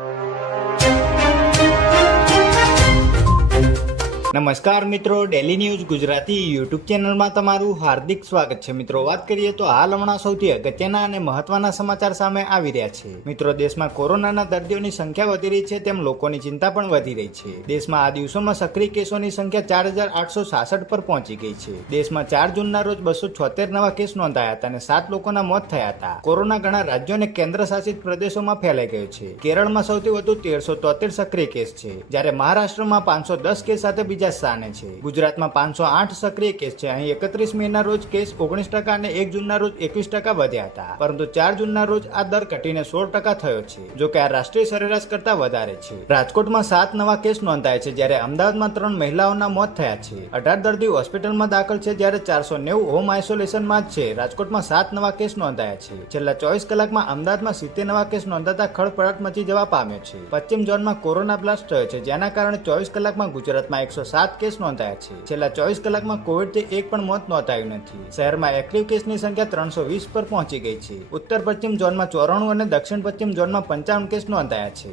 you. નમસ્કાર મિત્રો daily news Gujarati YouTube ચેનલમાં તમારું હાર્દિક સ્વાગત છે. મિત્રો, વાત કરીએ તો હાલ હમણાં સૌથી અગત્યના અને મહત્વના સમાચાર સામે આવી રહ્યા છે. મિત્રો, દેશમાં કોરોનાના દર્દીઓની સંખ્યા વધી રહી છે, તેમ લોકોની ચિંતા પણ વધી રહી છે. દેશમાં આ દિવસોમાં સક્રિય કેસોની સંખ્યા ચાર હજાર આઠસો સાસઠ પર પહોંચી ગઈ છે. દેશમાં ચાર જૂનના રોજ બસો છોતેર નવા કેસ નોંધાયા હતા અને સાત લોકોના મોત થયા હતા. કોરોના ઘણા રાજ્યો અને કેન્દ્ર શાસિત પ્રદેશોમાં ફેલાઈ ગયો છે. કેરળમાં સૌથી વધુ તેરસો તોતેર સક્રિય કેસ છે. જ્યારે મહારાષ્ટ્રમાં પાંચસો દસ કેસ સાથે બીજા સ્થાને છે. ગુજરાતમાં પાંચસો આઠ સક્રિય કેસ છે. અહીં એકત્રીસ મે ના રોજ કેસ ઓગણીસ ટકા અને એક જૂનના રોજ એકવીસ ટકા વધ્યા હતા. પરંતુ ચાર જૂનના રોજ આ દર ઘટીને સોળ ટકા થયો છે. જો કે આ રાષ્ટ્રીય સરેરાશ કરતા વધારે છે. રાજકોટમાં સાત નવા કેસ નોંધાયા છે જ્યારે અમદાવાદમાં ત્રણ મહિલાઓના મોત થયા છે. અઢાર દર્દીઓ હોસ્પિટલમાં દાખલ છે જ્યારે ચારસો નેવું હોમ આઇસોલેશનમાં જ છે. રાજકોટમાં સાત નવા કેસ નોંધાયા છે. છેલ્લા ચોવીસ કલાકમાં અમદાવાદમાં સિત્તેર નવા કેસ નોંધાતા ખળભળાટ મચી જવા પામ્યો છે. પશ્ચિમ ઝોનમાં કોરોના બ્લાસ્ટ થયો છે. જેના કારણે ચોવીસ કલાકમાં ગુજરાતમાં એકસો સાત કેસ નોંધાયા છે. છેલ્લા ચોવીસ કલાકમાં કોવિડથી એક પણ મોત નોંધાયું નથી. શહેરમાં એક્ટિવ કેસની સંખ્યા ત્રણસો વીસ પર પહોંચી ગઈ છે. ઉત્તર પશ્ચિમ ઝોનમાં ચોરાણું અને દક્ષિણ પશ્ચિમ ઝોનમાં પંચાવન કેસ નોંધાયા છે.